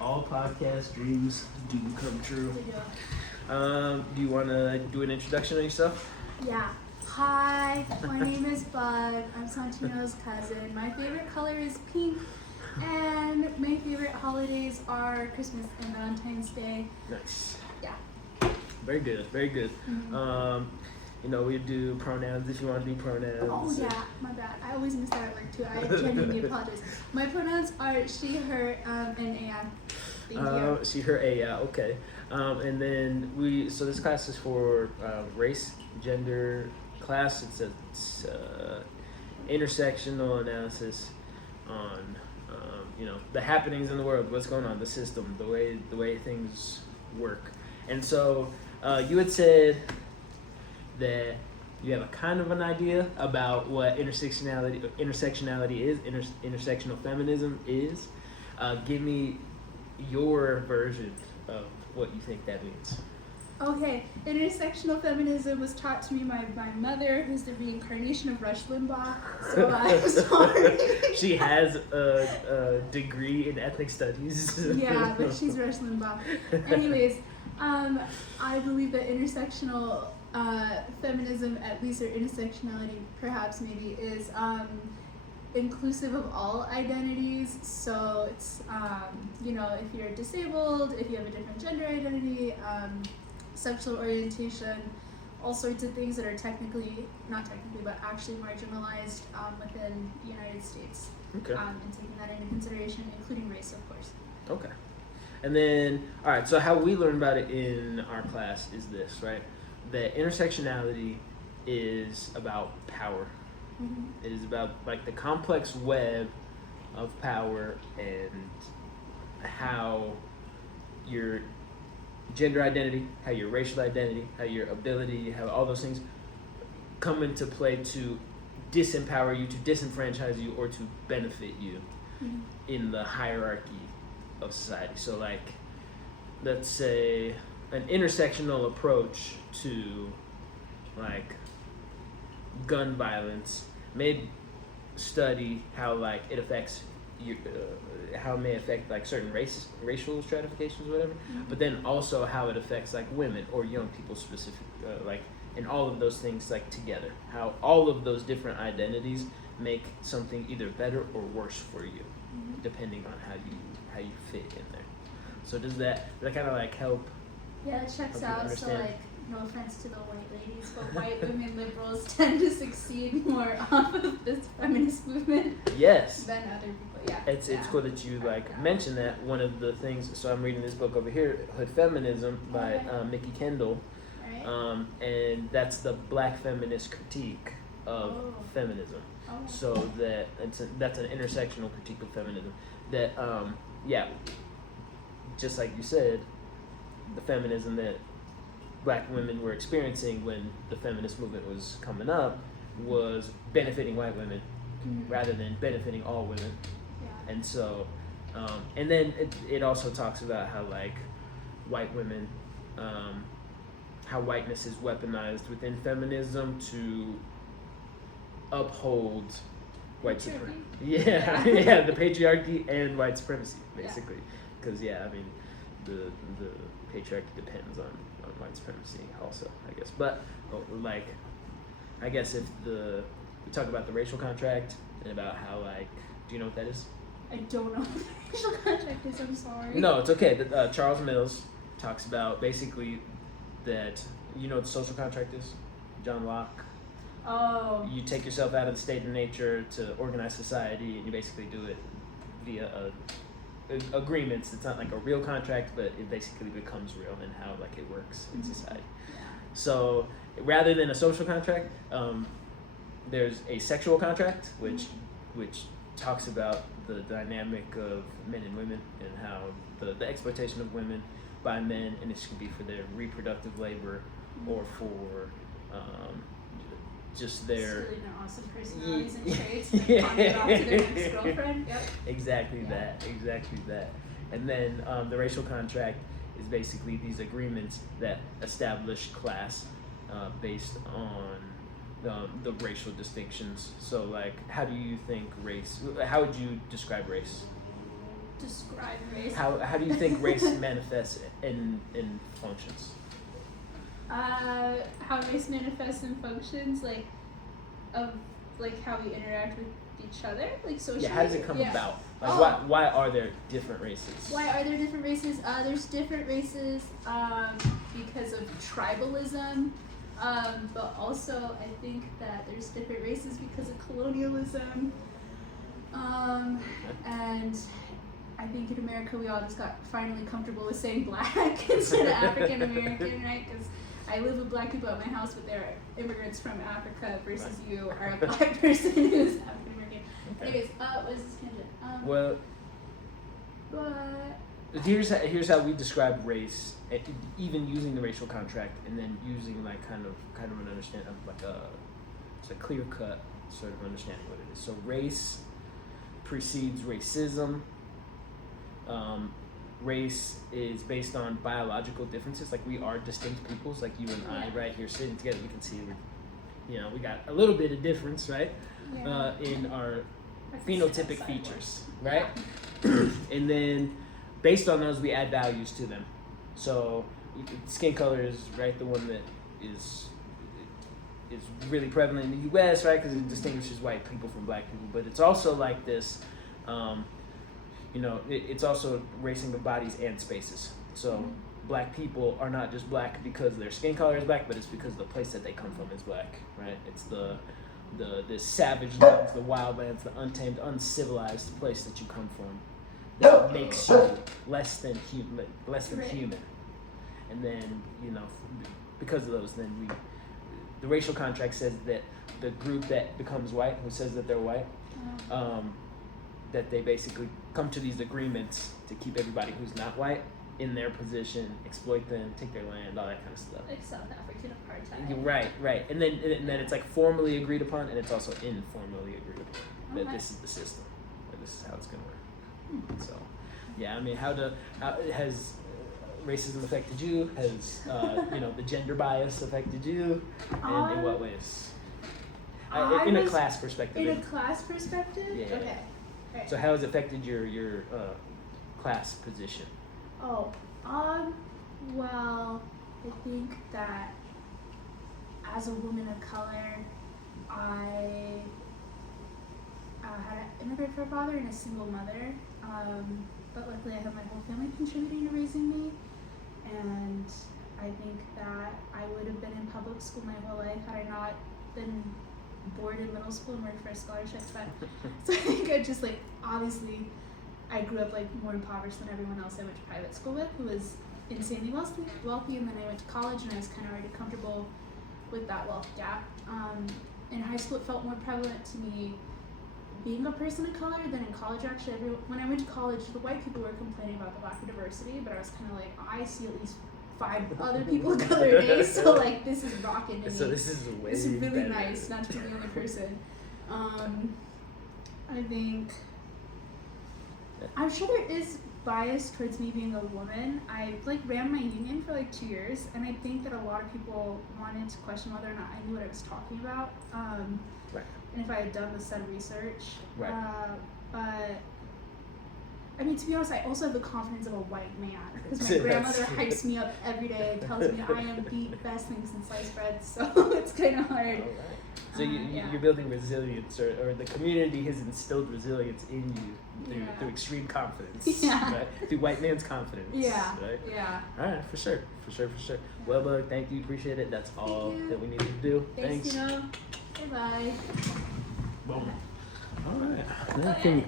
All podcast dreams do come true. They do. Do you want to do an introduction of yourself? Yeah. Hi, my name is Bug. I'm Santino's cousin. My favorite color is pink, and my favorite holidays are Christmas and Valentine's Day. Nice. Yeah. Very good. Very good. Mhm. We do pronouns if you want to do pronouns. Oh yeah, my bad. I always miss that word too. I genuinely apologize. My pronouns are she, her, and am. Thank you. She, her, a, yeah, okay. And then so this class is for race, gender class. It's intersectional analysis on, the happenings in the world, what's going on, the system, the way things work. And so you had said that you have a kind of an idea about what intersectionality is, intersectional feminism is. Give me your version of what you think that means. Okay, intersectional feminism was taught to me by my mother, who's the reincarnation of Rush Limbaugh. So I'm sorry. She has a degree in ethnic studies. Yeah, but she's Rush Limbaugh. Anyways, I believe that intersectional feminism, at least, or intersectionality, perhaps, maybe, is inclusive of all identities. So it's, if you're disabled, if you have a different gender identity, sexual orientation, all sorts of things that are not technically, but actually marginalized within the United States. Okay. And taking that into consideration, including race, of course. Okay. And then, all right, so how we learn about it in our class is this, right? That intersectionality is about power. Mm-hmm. It is about like the complex web of power and how your gender identity, how your racial identity, how your ability, how all those things come into play to disempower you, to disenfranchise you, or to benefit you in the hierarchy of society. So like, let's say an intersectional approach to like gun violence may study how like it affects you, how it may affect like certain racial stratifications or whatever, but then also how it affects like women or young people specific, and all of those things like together, how all of those different identities make something either better or worse for you, depending on how you fit in there. So does that kind of like help? Yeah, it checks help you out. understand? So like, no offense to the white ladies, but white women liberals tend to succeed more off of this feminist movement Yes. than other people. Yeah. It's cool that you mentioned that. One of the things, so I'm reading this book over here, Hood Feminism by Mickey Kendall, Right. and that's the Black feminist critique of feminism. Oh. So that's an intersectional critique of feminism. That just like you said, the feminism that Black women were experiencing when the feminist movement was coming up was benefiting white women rather than benefiting all women. Yeah. And so, and then it also talks about how like white women, how whiteness is weaponized within feminism to uphold white supremacy. Yeah, yeah, the patriarchy and white supremacy, basically. Because the patriarchy depends on white supremacy also, I guess. But like, I guess if we talk about the racial contract and about how like, do you know what that is? I don't know what the racial contract is. I'm sorry. No, it's okay. Charles Mills talks about basically that, you know what the social contract is? John Locke. Oh. You take yourself out of the state of nature to organize society, and you basically do it via agreements. It's not like a real contract, but it basically becomes real in how like it works in society. Yeah. So rather than a social contract, there's a sexual contract, which talks about the dynamic of men and women and how the exploitation of women by men, and this could be for their reproductive labor or for just their awesome personalities and traits, and then pawn it off to their next girlfriend. Yep. Exactly that. And then the racial contract is basically these agreements that establish class based on the racial distinctions. So like, how do you think how would you describe race? describe race. How do you think race manifests in functions? How race manifests and functions, like how we interact with each other, like socially. Yeah, how does it come about? Like, why are there different races? Why are there different races? There's different races because of tribalism, but also I think that there's different races because of colonialism, and I think in America we all just got finally comfortable with saying black instead of African American, right? Because I live with black people at my house, but they're immigrants from Africa versus you are a black person who's African American. Okay. Anyways, what is this tangent? Well, But here's how we describe race, even using the racial contract, and then using like kind of an understanding of like it's a clear cut sort of understanding what it is. So race precedes racism. Race is based on biological differences. Like we are distinct peoples, like you and I, right here sitting together. We can see, we got a little bit of difference, right, in our phenotypic features, right? And then based on those, we add values to them. So skin color is right the one that is really prevalent in the U.S., right, because it distinguishes white people from black people. But it's also like this. It's also racing of bodies and spaces. So black people are not just black because their skin color is black, but it's because the place that they come from is black, right? It's the savage lands, the wild lands, the untamed, uncivilized place that you come from that makes you less than human. And then, because of those, then the racial contract says that the group that becomes white, who says that they're white, that they basically come to these agreements to keep everybody who's not white in their position, exploit them, take their land, all that kind of stuff. like South African apartheid. Right. And then it's like formally agreed upon, and it's also informally agreed upon that Okay. this is the system, and this is how it's going to work. So, yeah, I mean, how has racism affected you? Has the gender bias affected you? And in what ways? In a class perspective. In a class perspective? Yeah. Okay. Right. So how has it affected your class position? Well, I think that as a woman of color, I had an immigrant father and a single mother, but luckily I have my whole family contributing to raising me, and I think that I would have been in public school my whole life had I not been bored in middle school and worked for a scholarship. So I think I just obviously I grew up more impoverished than everyone else I went to private school with, who was insanely wealthy, and then I went to college and I was kind of already comfortable with that wealth gap. In high school it felt more prevalent to me being a person of color than in college. Actually, when I went to college, the white people were complaining about the lack of diversity, but I was kind of I see at least 5 other people of color a day, so this is rocking to me. So this is really better. nice not to be the only person. I think I'm sure there is bias towards me being a woman. I ran my union for 2 years, and I think that a lot of people wanted to question whether or not I knew what I was talking about, Right. and if I had done the said research. Right. But I mean, to be honest, I also have the confidence of a white man, because my grandmother hypes me up every day and tells me I am the best thing since sliced bread, so it's kind of hard. All right. So you're building resilience, or the community has instilled resilience in you through extreme confidence, right? Through white man's confidence, right? Yeah. All right, for sure. Well, Bug, thank you, appreciate it. That's all that we needed to do. Thanks. Bye-bye. Boom. All right. Okay.